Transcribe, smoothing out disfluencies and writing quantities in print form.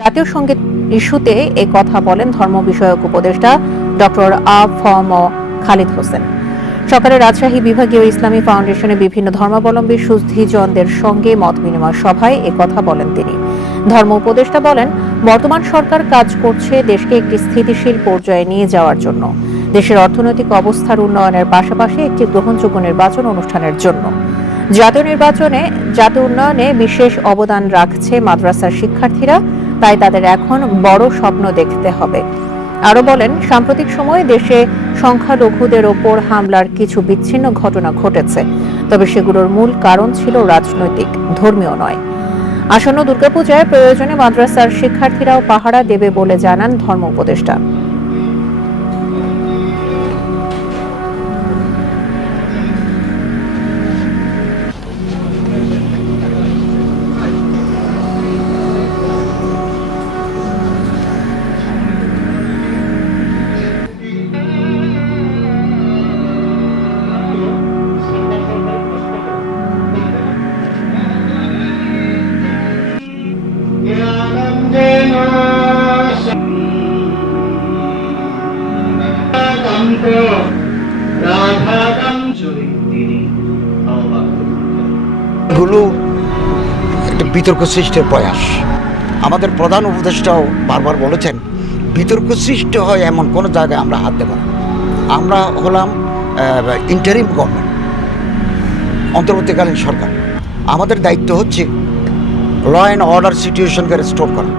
জাতীয় সঙ্গীত ইস্যুতে এ কথা বলেন ধর্ম বিষয়ক উপদেষ্টা ডক্টর আ.ফ.ম. খালিদ হোসেন। সকালে রাজশাহী বিভাগীয় ইসলামী ফাউন্ডেশনে বিভিন্ন ধর্মাবলম্বী সুধীজনদের সঙ্গে মত বিনিময় সভায় এ কথা বলেন তিনি। ধর্ম উপদেষ্টা বলেন, বর্তমান সরকার কাজ করছে দেশকে একটি স্থিতিশীল পর্যায়ে নিয়ে যাওয়ার জন্য, দেশের অর্থনৈতিক অবস্থার উন্নয়নের পাশাপাশি একটি গ্রহণযোগ্য নির্বাচন অনুষ্ঠানের জন্য। জাতীয় উন্নয়নে বিশেষ অবদান রাখছে মাদ্রাসার শিক্ষার্থীরা, তাই তাদের এখন বড় স্বপ্ন দেখতে হবে। আরো বলেন, সাম্প্রতিক সময়ে দেশে সংখ্যালঘুদের ওপর হামলার কিছু বিচ্ছিন্ন ঘটনা ঘটেছে, তবে সেগুলোর মূল কারণ ছিল রাজনৈতিক, ধর্মীয় নয়। আসন্ন দুর্গাপূজায় প্রয়োজনে মাদ্রাসার শিক্ষার্থীরাও পাহারা দেবে বলে জানান ধর্ম উপদেষ্টা। এগুলো একটা বিতর্ক সৃষ্টির প্রয়াস। আমাদের প্রধান উপদেষ্টাও বারবার বলেছেন, বিতর্ক সৃষ্টি হয় এমন কোনো জায়গায় আমরা হাত দেব না। আমরা হলাম ইন্টারিম গভর্নমেন্ট, অন্তর্বর্তীকালীন সরকার। আমাদের দায়িত্ব হচ্ছে ল অ্যান্ড অর্ডার সিচুয়েশনকে রেস্টোর করা।